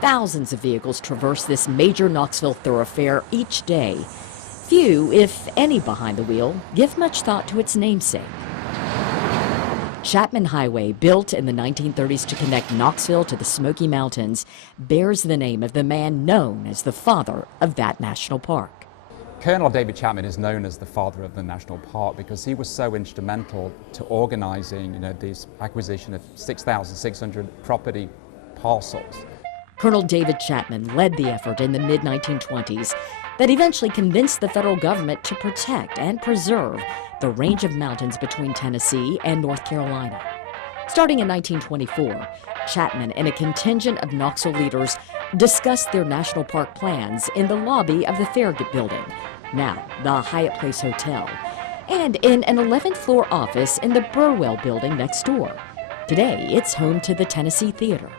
Thousands of vehicles traverse this major Knoxville thoroughfare each day. Few, if any, behind the wheel give much thought to its namesake. Chapman Highway, built in the 1930s to connect Knoxville to the Smoky Mountains, bears the name of the man known as the father of that national park. Colonel David Chapman is known as the father of the national park because he was so instrumental to organizing, this acquisition of 6,600 property parcels. Colonel David Chapman led the effort in the mid-1920s that eventually convinced the federal government to protect and preserve the range of mountains between Tennessee and North Carolina. Starting in 1924, Chapman and a contingent of Knoxville leaders discussed their national park plans in the lobby of the Farragut Building, now the Hyatt Place Hotel, and in an 11th floor office in the Burwell Building next door. Today, it's home to the Tennessee Theater.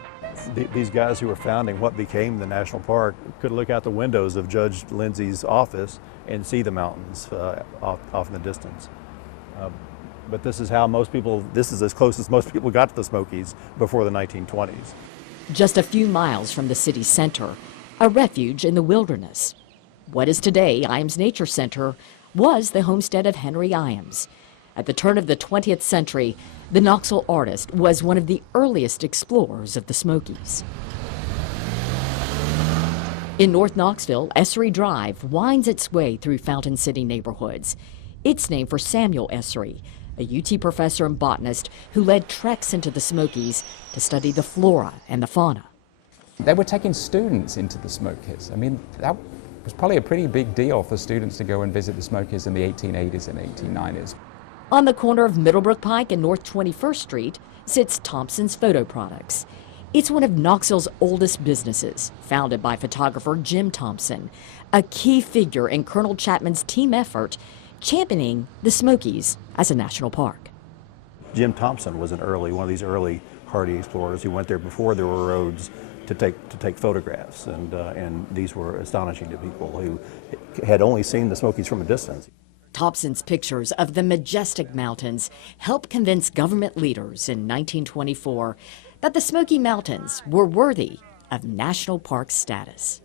These guys who were founding what became the national park could look out the windows of Judge Lindsay's office and see the mountains off in the distance. But this is as close as most people got to the Smokies before the 1920s. Just a few miles from the city center, a refuge in the wilderness. What is today Iams Nature Center was the homestead of Henry Iams. At the turn of the 20th century, the Knoxville artist was one of the earliest explorers of the Smokies. In North Knoxville, Essery Drive winds its way through Fountain City neighborhoods. It's named for Samuel Essery, a UT professor and botanist who led treks into the Smokies to study the flora and the fauna. They were taking students into the Smokies. I mean, that was probably a pretty big deal for students to go and visit the Smokies in the 1880s and 1890s. On the corner of Middlebrook Pike and North 21st Street sits Thompson's Photo Products. It's one of Knoxville's oldest businesses, founded by photographer Jim Thompson, a key figure in Colonel Chapman's team effort championing the Smokies as a national park. Jim Thompson was one of these early hardy explorers who went there before there were roads to take photographs, and these were astonishing to people who had only seen the Smokies from a distance. Thompson's pictures of the majestic mountains helped convince government leaders in 1924 that the Smoky Mountains were worthy of national park status.